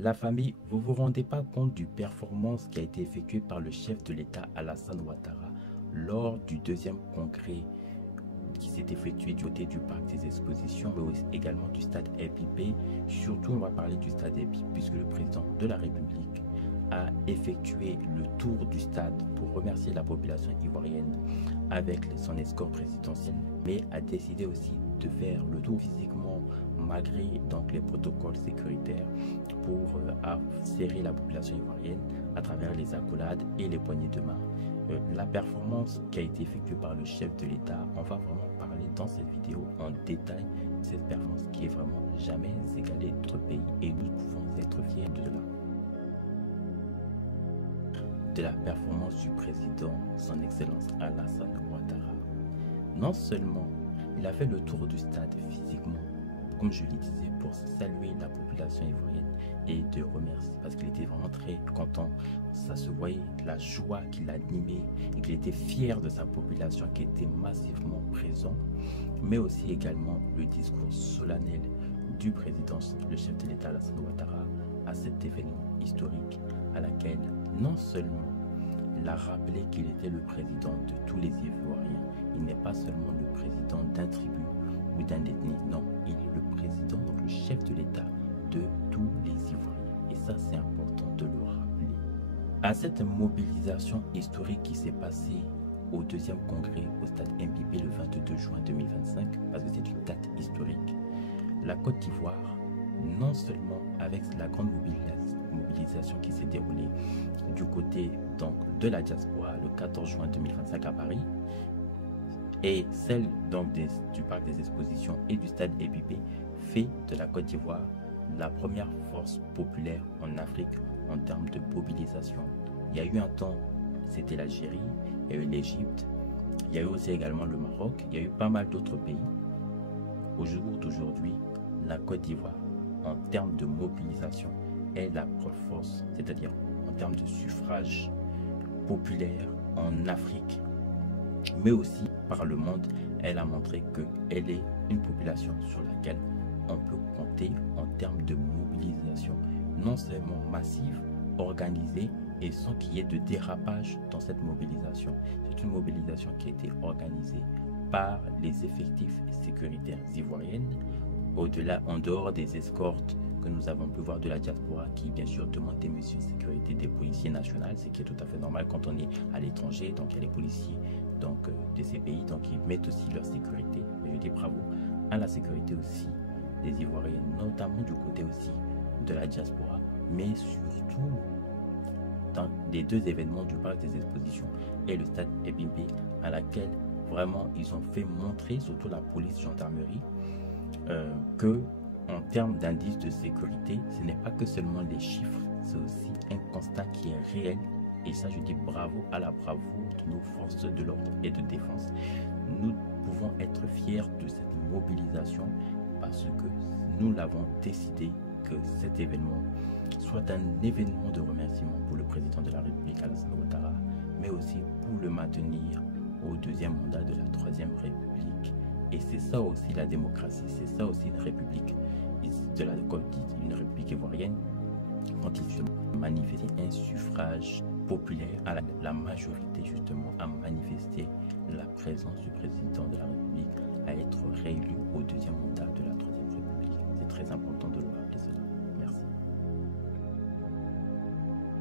La famille, vous vous rendez pas compte du performance qui a été effectuée par le chef de l'État Alassane Ouattara lors du deuxième congrès qui s'est effectué du côté du parc des expositions, mais aussi également du stade LPP. Surtout, on va parler du stade LPP puisque le président de la République a effectué le tour du stade pour remercier la population ivoirienne avec son escorte présidentielle, mais a décidé aussi de faire le tour physiquement malgré donc les protocoles sécuritaires pour serrer la population ivoirienne à travers les accolades et les poignées de main. La performance qui a été effectuée par le chef de l'État, on va vraiment parler dans cette vidéo en détail de cette performance qui est vraiment jamais égalée de notre pays et nous pouvons être fiers de cela. De la performance du président, son excellence Alassane Ouattara. Non seulement il a fait le tour du stade physiquement, comme je le disais, pour saluer la population ivoirienne et de remercier parce qu'il était vraiment très content. Ça se voyait, la joie qu'il animait et qu'il était fier de sa population qui était massivement présent, mais aussi également le discours solennel du président, le chef de l'État Alassane Ouattara, à cet événement historique à laquelle non seulement il a rappelé qu'il était le président de tous les Ivoiriens, il n'est pas seulement le président d'un tribu ou d'un ethnie, non, il est le président, donc le chef de l'État de tous les Ivoiriens. Et ça, c'est important de le rappeler. À cette mobilisation historique qui s'est passée au deuxième congrès au stade MPP le 22 juin 2025, parce que c'est une date historique, la Côte d'Ivoire, non seulement avec la grande mobilisation qui s'est déroulée du côté donc, de la diaspora le 14 juin 2025 à Paris, et celle donc du parc des expositions et du stade EPP fait de la Côte d'Ivoire la première force populaire en Afrique en termes de mobilisation. Il y a eu un temps, c'était l'Algérie, il y a eu l'Égypte, il y a eu aussi également le Maroc, il y a eu pas mal d'autres pays. Au jour d'aujourd'hui, la Côte d'Ivoire, en termes de mobilisation, est la première force, c'est-à-dire en termes de suffrage populaire en Afrique, mais aussi par le monde. Elle a montré qu'elle est une population sur laquelle on peut compter en termes de mobilisation, non seulement massive, organisée et sans qu'il y ait de dérapage dans cette mobilisation. C'est une mobilisation qui a été organisée par les effectifs sécuritaires ivoiriennes, au-delà, en dehors des escortes que nous avons pu voir de la diaspora qui bien sûr demandent des mesures de sécurité des policiers nationaux, ce qui est tout à fait normal quand on est à l'étranger. Donc il y a les policiers donc, de ces pays, donc ils mettent aussi leur sécurité. Et je dis bravo à la sécurité aussi des Ivoiriens, notamment du côté aussi de la diaspora, mais surtout dans les deux événements du parc des expositions et le stade EPP, à laquelle vraiment ils ont fait montrer, surtout la police gendarmerie, que en termes d'indice de sécurité, ce n'est pas que seulement les chiffres, c'est aussi un constat qui est réel. Et ça, je dis bravo à la bravoure de nos forces de l'ordre et de défense. Nous pouvons être fiers de cette mobilisation parce que nous l'avons décidé que cet événement soit un événement de remerciement pour le président de la République, Alassane Ouattara, mais aussi pour le maintenir au deuxième mandat de la Troisième République. Et c'est ça aussi la démocratie, c'est ça aussi une république de la Côte, une république ivoirienne, quand il se manifeste un suffrage populaire, à la majorité justement a manifesté la présence du président de la République à être réélu au deuxième mandat de la Troisième République. C'est très important de le voir.